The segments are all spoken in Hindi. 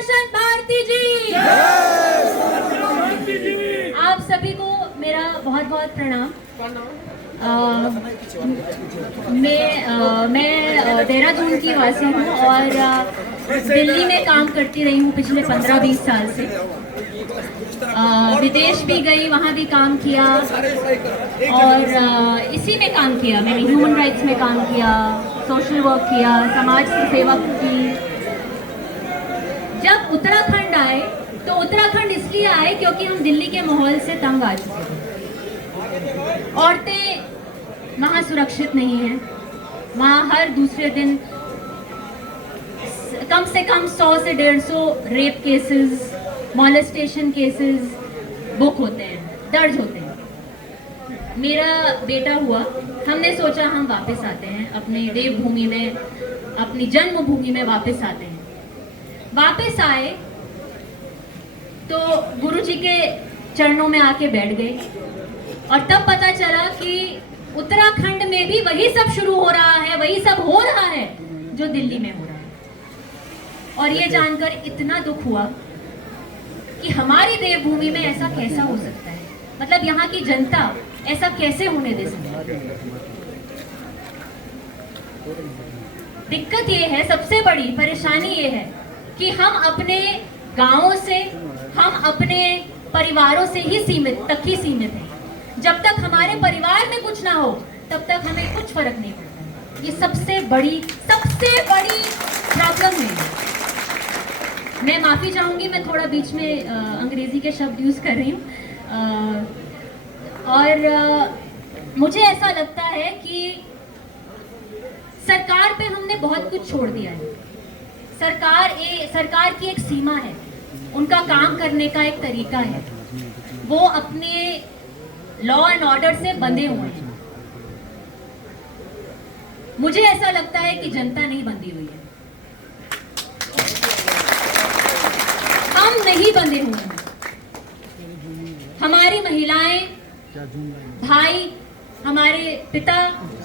सुदर्शन भारती जी। आप सभी को मेरा बहुत बहुत प्रणाम। मैं देहरादून की वासी हूँ और दिल्ली में काम करती रही हूँ पिछले 15-20 साल से। विदेश भी गई, वहाँ भी काम किया और इसी में काम किया। मैंने ह्यूमन राइट्स में काम किया, सोशल वर्क किया, समाज सेवा की। जब उत्तराखंड आए तो उत्तराखंड इसलिए आए क्योंकि हम दिल्ली के माहौल से तंग आ चुके थे। औरतें वहाँ सुरक्षित नहीं हैं। वहाँ हर दूसरे दिन कम से कम 100 से 150 rape cases, molestation cases book होते हैं, दर्ज होते हैं। मेरा बेटा हुआ, हमने सोचा हम वापस आते हैं अपनी देवभूमि में, अपनी जन्मभूमि में वापस आते हैं। वापस आए तो गुरुजी के चरणों में आके बैठ गए और तब पता चला कि उत्तराखंड में भी वही सब शुरू हो रहा है, वही सब हो रहा है जो दिल्ली में हो रहा है। और ये जानकर इतना दुख हुआ कि हमारी देवभूमि में ऐसा कैसा हो सकता है, मतलब यहाँ की जनता ऐसा कैसे होने दे सकती है। दिक्कत ये है, सबसे बड़ी परेशानी ये है कि हम अपने गांवों से, हम अपने परिवारों से ही सीमित हैं। जब तक हमारे परिवार में कुछ ना हो तब तक हमें कुछ फर्क नहीं पड़ता। ये सबसे बड़ी प्रॉब्लम है। मैं माफी चाहूंगी, मैं थोड़ा बीच में अंग्रेजी के शब्द यूज कर रही हूँ। और मुझे ऐसा लगता है कि सरकार पे हमने बहुत कुछ छोड़ दिया है। सरकार की एक सीमा है, उनका काम करने का एक तरीका है। वो अपने लॉ एंड ऑर्डर से बंधे हुए हैं। मुझे ऐसा लगता है कि जनता नहीं बंधी हुई है, हम नहीं बंधे हुए हैं। हमारी महिलाएं, भाई, हमारे पिता,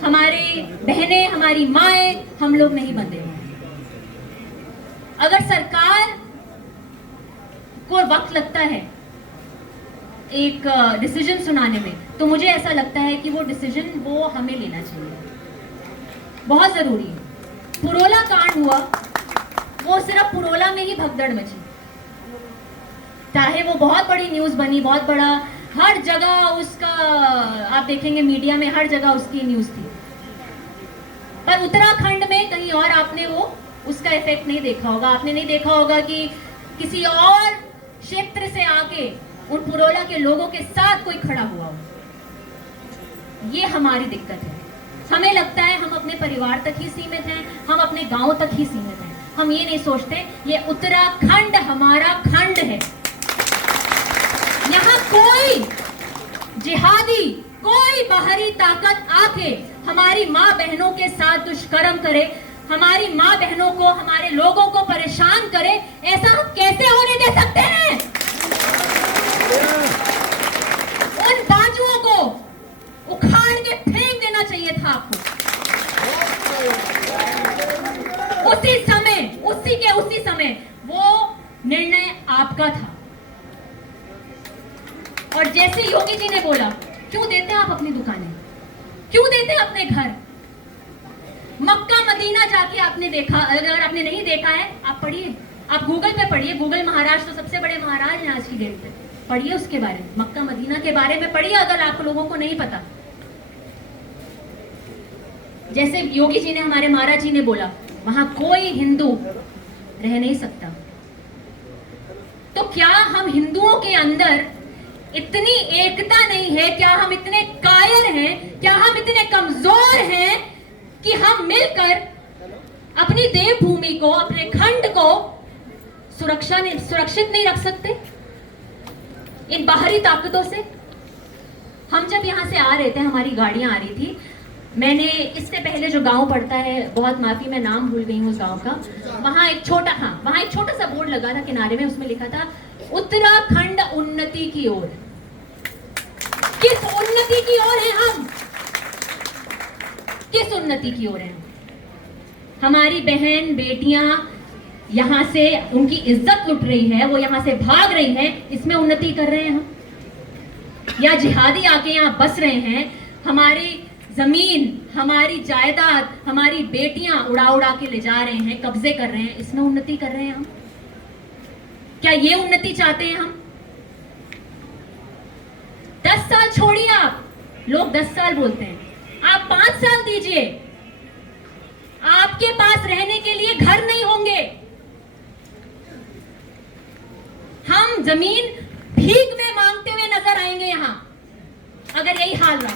हमारे बहनें, हमारी माएं, हम लोग नहीं बंधे हुए हैं। अगर सरकार को वक्त लगता है एक डिसीजन सुनाने में, तो मुझे ऐसा लगता है कि वो डिसीजन वो हमें लेना चाहिए, बहुत जरूरी है। पुरोला कांड हुआ, वो सिर्फ पुरोला में ही भगदड़ मची, चाहे वो बहुत बड़ी न्यूज बनी, बहुत बड़ा, हर जगह उसका आप देखेंगे मीडिया में हर जगह उसकी न्यूज थी। पर उत्तराखंड में कहीं और आपने वो उसका इफेक्ट नहीं देखा होगा। आपने नहीं देखा होगा कि किसी और क्षेत्र से आके उन पुरोला के लोगों के साथ कोई खड़ा हुआ हो। ये हमारी दिक्कत है। हमें लगता है हम अपने परिवार तक ही सीमित हैं, हम अपने गांव तक ही सीमित हैं। हम ये नहीं सोचते ये उत्तराखंड हमारा खंड है। यहाँ कोई जिहादी, कोई बाहरी ताकत आके हमारी माँ बहनों के साथ दुष्कर्म करे, हमारी माँ बहनों को, हमारे लोगों को परेशान करे, ऐसा हम कैसे होने दे सकते हैं? उन बाजुओं को उखाड़ के फेंक देना चाहिए था आपको। उसी समय वो निर्णय आपका था। और जैसे योगी जी ने बोला, क्यों देते हैं आप अपनी दुकानें, क्यों देते हैं अपने घर? मक्का मदीना जाके आपने देखा? अगर आपने नहीं देखा है, आप पढ़िए, आप गूगल पे पढ़िए। गूगल महाराज तो सबसे बड़े महाराज हैं आज की डेट में। पढ़िए उसके बारे में, मक्का मदीना के बारे में पढ़िए अगर आप लोगों को नहीं पता। जैसे योगी जी ने, हमारे महाराज जी ने बोला, वहां कोई हिंदू रह नहीं सकता। तो क्या हम हिंदुओं के अंदर इतनी एकता नहीं है? क्या हम इतने कायर हैं? क्या हम इतने कमजोर हैं कि हम मिलकर अपनी देवभूमि को, अपने खंड को सुरक्षित नहीं रख सकते इन बाहरी ताकतों से? हम जब यहाँ से आ रहे थे, हमारी गाड़ियां आ रही थी, मैंने इससे पहले जो गांव पड़ता है, बहुत माफी मैं नाम भूल गई हूँ उस गांव का, वहां एक छोटा सा बोर्ड लगा था किनारे में, उसमें लिखा था उत्तराखंड उन्नति की ओर। किस उन्नति की ओर हैं हम? किस उन्नति की ओर हैं? हमारी बहन बेटियां यहाँ से उनकी इज्जत उठ रही है, वो यहाँ से भाग रही है, इसमें उन्नति कर रहे हैं हम? या जिहादी आके यहाँ बस रहे हैं, हमारी जमीन, हमारी जायदाद, हमारी बेटियां उड़ा उड़ा के ले जा रहे हैं, कब्जे कर रहे हैं, इसमें उन्नति कर रहे हैं हम? क्या ये उन्नति चाहते हैं हम? 10 साल छोड़िए, आप लोग 10 साल बोलते हैं, आप 5 साल दीजिए, आपके पास रहने के लिए घर नहीं होंगे। हम जमीन भीख में मांगते हुए नजर आएंगे यहां, अगर यही हाल रहा।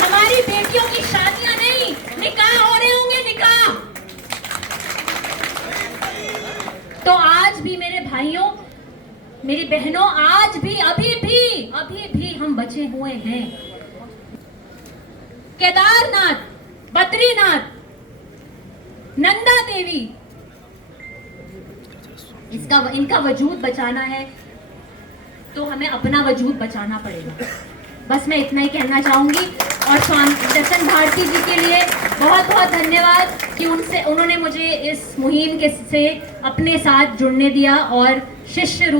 हमारी बेटियों की शादियां नहीं, निकाह हो रहे होंगे, निकाह। तो आज भी मेरे भाइयों, मेरी बहनों, आज भी अभी भी हम बचे हुए हैं। केदारनाथ, बद्रीनाथ, नंदा देवी, इनका वजूद बचाना है तो हमें अपना वजूद बचाना पड़ेगा। बस मैं इतना ही कहना चाहूंगी। और स्वामी दर्शन भारती जी के लिए बहुत बहुत धन्यवाद कि उन्होंने मुझे इस मुहिम से अपने साथ जुड़ने दिया और शिष्य रूप